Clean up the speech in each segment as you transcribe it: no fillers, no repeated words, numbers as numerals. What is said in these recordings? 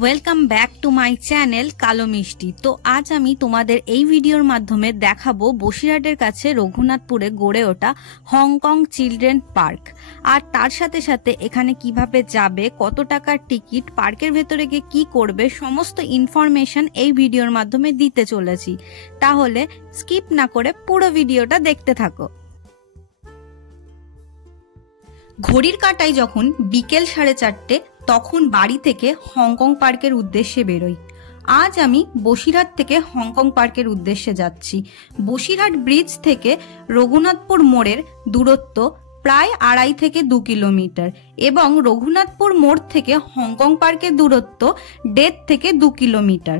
Welcome back to my channel কালো মিষ্টি। তো আজ আমি তোমাদের এই ভিডিওর মাধ্যমে দেখাবো বসিরহাটের কাছে রঘুনাথপুরে গড়ে ওঠা হংকং চিলড্রেন পার্ক, আর তার সাথে সাথে এখানে কিভাবে যাবে, কত টাকার টিকিট, পার্কের ভেতরে গিয়ে কি করবে, সমস্ত ইনফরমেশন এই ভিডিওর মাধ্যমে দিতে চলেছি। তাহলে স্কিপ না করে পুরো ভিডিওটা দেখতে থাকো। ঘড়ির কাঁটায় যখন বিকেল 4:30 তখন বাড়ি থেকে হংকং পার্কের উদ্দেশ্যে বেরোই। আজ আমি বসিরহাট থেকে হংকং পার্কের উদ্দেশ্যে যাচ্ছি। বসিরহাট ব্রিজ থেকে রঘুনাথপুর মোড়ের দূরত্ব প্রায় 2.5 থেকে 2 কিলোমিটার এবং রঘুনাথপুর মোড় থেকে হংকং পার্কের দূরত্ব 1.5 থেকে 2 কিলোমিটার,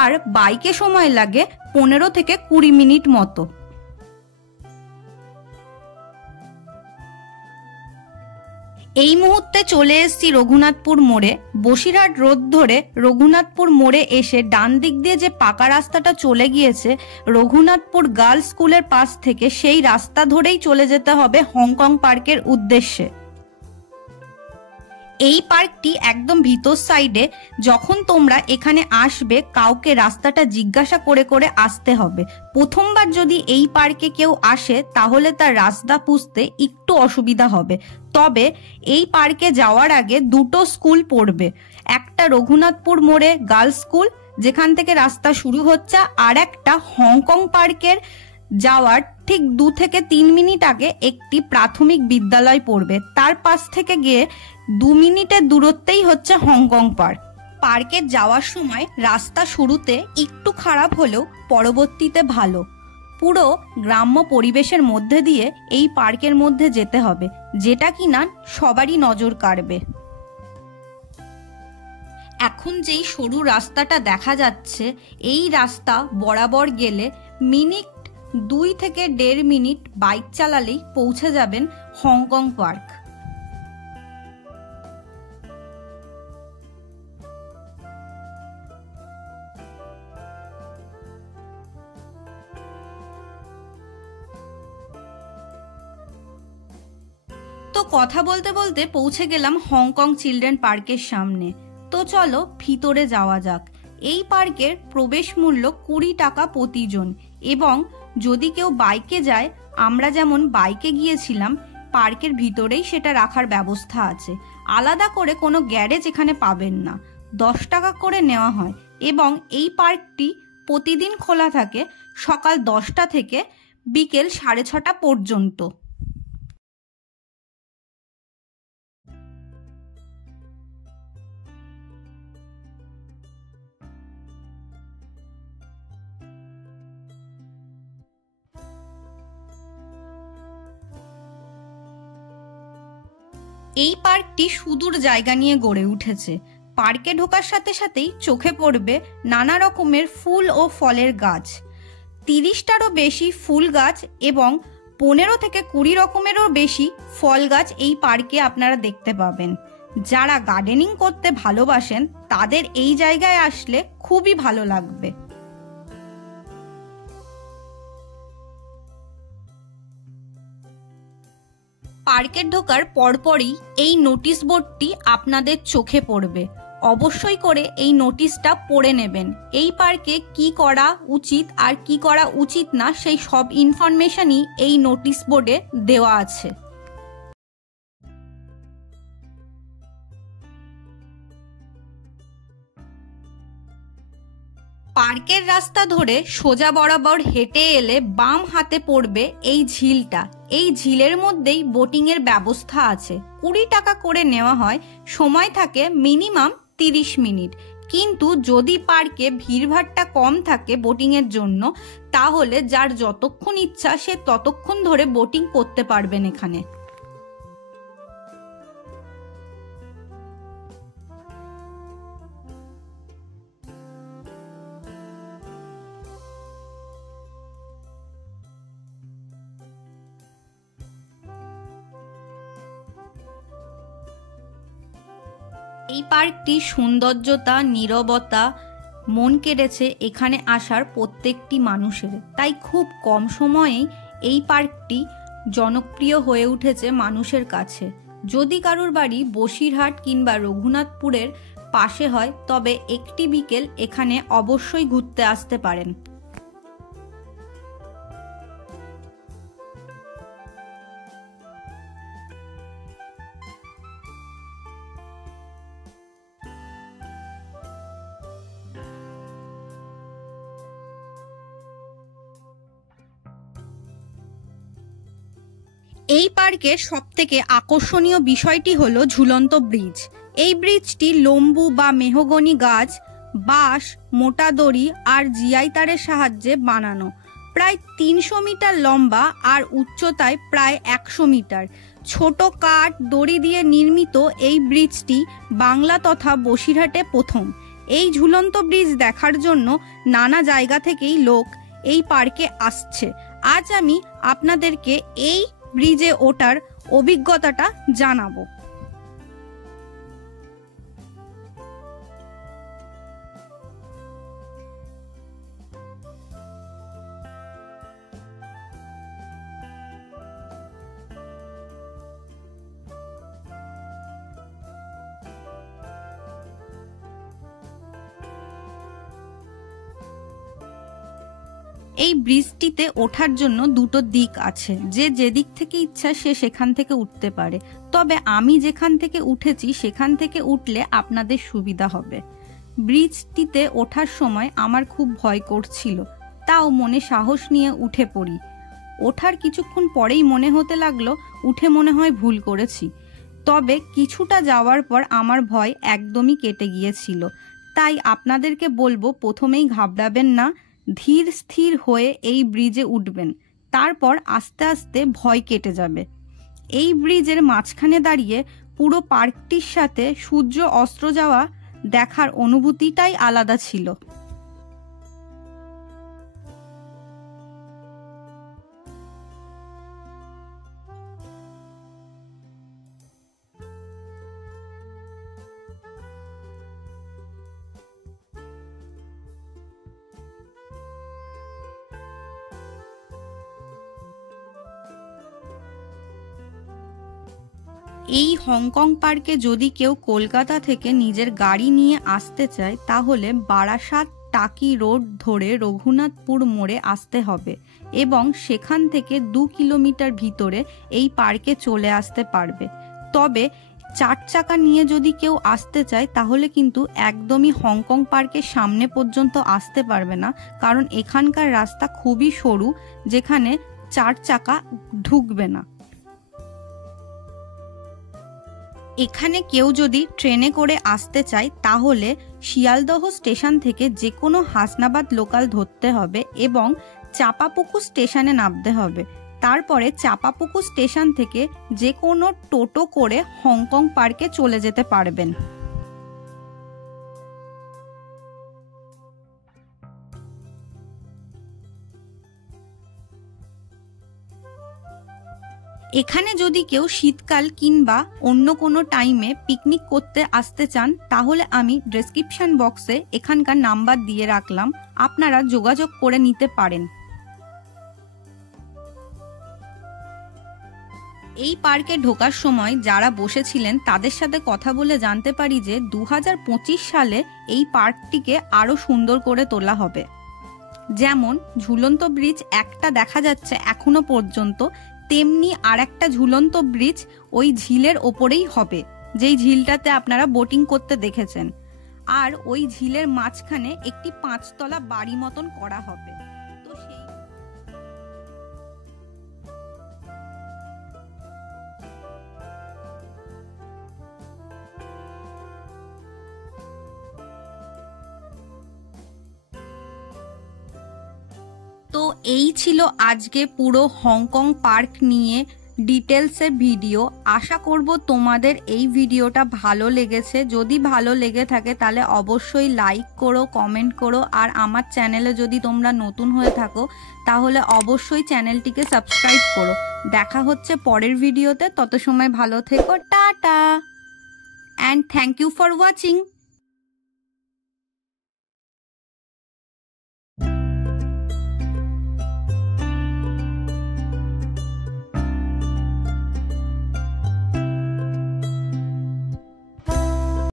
আর বাইকে সময় লাগে 15 থেকে 20 মিনিট মতো। এই মুহূর্তে চলে এসেছি রঘুনাথপুর মোড়ে। বসিরহাট রোড ধরে রঘুনাথপুর মোড়ে এসে ডান দিক দিয়ে যে পাকা রাস্তাটা চলে গিয়েছে রঘুনাথপুর গার্লস স্কুলের পাশ থেকে, সেই রাস্তা ধরেই চলে যেতে হবে হংকং পার্কের উদ্দেশ্যে। এই পার্কটি একদম ভিতর সাইডে। যখন তোমরা এখানে আসবে কাউকে রাস্তাটা জিজ্ঞাসা করে করে আসতে হবে। প্রথমবার যদি এই পার্কে কেউ আসে তাহলে তার রাস্তা বুঝতে একটু অসুবিধা হবে। তবে এই পার্কে যাওয়ার আগে দুটো স্কুল পড়বে, একটা রঘুনাথপুর মোড়ে গার্লস স্কুল যেখান থেকে রাস্তা শুরু হচ্ছে, আর একটা হংকং পার্কের যাওয়ার ঠিক 2 থেকে 3 মিনিট আগে একটি প্রাথমিক বিদ্যালয় পড়বে। তার পাশ থেকে গিয়ে 2 মিনিটের দূরত্বেই হচ্ছে হংকং পার্ক। পার্কে যাওয়ার সময় রাস্তা শুরুতে একটু খারাপ হলেও পরবর্তীতে ভালো। পুরো গ্রাম্য পরিবেশের মধ্যে দিয়ে এই পার্কের মধ্যে যেতে হবে, যেটা কিনা সবারই নজর কাড়বে। এখন যেই সরু রাস্তাটা দেখা যাচ্ছে, এই রাস্তা বরাবর গেলে মিনিট 2 থেকে 1.5 মিনিট বাইক চালালেই পৌঁছে যাবেন হংকং পার্ক। তো কথা বলতে বলতে পৌঁছে গেলাম হংকং চিলড্রেন পার্কের সামনে। তো চলো ভিতরে যাওয়া যাক। এই পার্কের প্রবেশ মূল্য 20 টাকা প্রতিজন, এবং যদি কেউ বাইকে যায়, আমরা যেমন বাইকে গিয়েছিলাম, পার্কের ভিতরেই সেটা রাখার ব্যবস্থা আছে। আলাদা করে কোনো গ্যারেজ এখানে পাবেন না। 10 টাকা করে নেওয়া হয় এবং এই পার্কটি প্রতিদিন খোলা থাকে সকাল 10টা থেকে বিকেল 6:30 পর্যন্ত। এই পার্কটি সুদূর জায়গা নিয়ে গড়ে উঠেছে। পার্কে ঢোকার সাথে সাথেই চোখে পড়বে নানা রকমের ফুল ও ফলের গাছ। 30টারও বেশি ফুল গাছ এবং 15 থেকে 20 রকমেরও বেশি ফল গাছ এই পার্কে আপনারা দেখতে পাবেন। যারা গার্ডেনিং করতে ভালোবাসেন তাদের এই জায়গায় আসলে খুবই ভালো লাগবে। পার্কে ঢোকার পরপরই এই নোটিশ বোর্ডটি আপনাদের চোখে পড়বে। অবশ্যই করে এই নোটিশটা পড়ে নেবেন। এই পার্কে কি করা উচিত আর কি করা উচিত না সেই সব ইনফরমেশনই এই নোটিশ বোর্ডে দেওয়া আছে। পার্কের রাস্তা ধরে সোজা বরাবর হেঁটে এলে বাম হাতে পড়বে এই ঝিলটা। এই ঝিলের মধ্যেই বোটিং এর ব্যবস্থা আছে। 20 টাকা করে নেওয়া হয়। সময় থাকে মিনিমাম 30 মিনিট। কিন্তু যদি পার্কে ভিড়ভাড়টা কম থাকে বোটিং এর জন্য, তাহলে যার যতক্ষণ ইচ্ছা সে ততক্ষণ ধরে বোটিং করতে পারবেন এখানে। এই পার্কটির সৌন্দর্যতা, নীরবতা মন কেড়েছে এখানে আসার প্রত্যেকটি মানুষের। তাই খুব কম সময়েই এই পার্কটি জনপ্রিয় হয়ে উঠেছে মানুষের কাছে। যদি কারোর বাড়ি বসিরহাট কিংবা রঘুনাথপুরের পাশে হয় তবে একটি বিকেল এখানে অবশ্যই ঘুরতে আসতে পারেন। এই পার্কের সবথেকে আকর্ষণীয় বিষয়টি হলো ঝুলন্ত ব্রিজ। এই ব্রিজটি লম্বু বা মেহগনি গাছ, বাঁশ, মোটা দড়ি আর জিআই তারের সাহায্যে বানানো। প্রায় 300 মিটার লম্বা আর উচ্চতায় প্রায় 100 মিটার। ছোট কাঠ দড়ি দিয়ে নির্মিত এই ব্রিজটি বাংলা তথা বসিরহাটে প্রথম। এই ঝুলন্ত ব্রিজ দেখার জন্য নানা জায়গা থেকেই লোক এই পার্কে আসছে। আজ আমি আপনাদেরকে এই ব্রিজে ওঠার অভিজ্ঞতাটা জানাবো। এই ব্রিজটিতে ওঠার জন্য দুটো দিক আছে, যে যেদিক থেকে ইচ্ছা সে সেখান থেকে উঠতে পারে। তবে আমি যেখান থেকে উঠেছি সেখান থেকে উঠলে আপনাদের সুবিধা হবে। ব্রিজটিতে ওঠার সময় আমার খুব ভয় করছিল, তাও মনে সাহস নিয়ে উঠে পড়ি। ওঠার কিছুক্ষণ পরেই মনে হতে লাগলো উঠে মনে হয় ভুল করেছি। তবে কিছুটা যাওয়ার পর আমার ভয় একদমই কেটে গিয়েছিল। তাই আপনাদেরকে বলবো প্রথমেই ঘাবড়াবেন না, ধীর স্থির হয়ে এই ব্রিজে উঠবেন, তারপর আস্তে আস্তে ভয় কেটে যাবে। এই ব্রিজের মাঝখানে দাঁড়িয়ে পুরো পার্কটির সাথে সূর্য অস্ত যাওয়া দেখার অনুভূতিটাই আলাদা ছিল। এই হংকং পার্কে যদি কেউ কলকাতা থেকে নিজের গাড়ি নিয়ে আসতে চায় তাহলে বারাসাত টাকি রোড ধরে রঘুনাথপুর মোড়ে আসতে হবে এবং সেখান থেকে 2 কিলোমিটার ভিতরে এই পার্কে চলে আসতে পারবে। তবে 4 চাকা নিয়ে যদি কেউ আসতে চায় তাহলে কিন্তু একদমই হংকং পার্কের সামনে পর্যন্ত আসতে পারবে না, কারণ এখানকার রাস্তা খুবই সরু, যেখানে 4 চাকা ঢুকবে না। এখানে কেউ যদি ট্রেনে করে আসতে চায় তাহলে শিয়ালদহ স্টেশন থেকে যে কোনো হাসনাবাদ লোকাল ধরতে হবে এবং চাপাপুকুর স্টেশনে নামতে হবে। তারপরে চাপাপুকুর স্টেশন থেকে যে কোনো টোটো করে হংকং পার্কে চলে যেতে পারবেন। এখানে যদি কেউ শীতকাল কিংবা অন্য কোনো টাইমে পিকনিক করতে আসতে চান তাহলে আমি ডেসক্রিপশন বক্সে এখানকার নাম্বার দিয়ে রাখলাম, আপনারা যোগাযোগ করে নিতে পারেন। এই পার্কে ঢোকার সময় যারা বসেছিলেন তাদের সাথে কথা বলে জানতে পারি যে 2025 সালে এই পার্কটিকে আরো সুন্দর করে তোলা হবে। যেমন ঝুলন্ত ব্রিজ একটা দেখা যাচ্ছে এখনো পর্যন্ত, তেমনি আর একটা ঝুলন্ত ব্রিজ ওই ঝিলের ওপরেই হবে, যেই ঝিলটাতে আপনারা বোটিং করতে দেখেছেন। আর ওই ঝিলের মাঝখানে একটি 5 তলা বাড়ি মতন করা হবে। তো সেই তো এই ছিল আজকে পুরো হংকং পার্ক নিয়ে ডিটেলসের ভিডিও। আশা করব তোমাদের এই ভিডিওটা ভালো লেগেছে। যদি ভালো লেগে থাকে তাহলে অবশ্যই লাইক করো, কমেন্ট করো, আর আমার চ্যানেলে যদি তোমরা নতুন হয়ে থাকো তাহলে অবশ্যই চ্যানেলটিকে সাবস্ক্রাইব করো। দেখা হচ্ছে পরের ভিডিওতে, তত সময় ভালো থেকো, tata, and thank you for watching.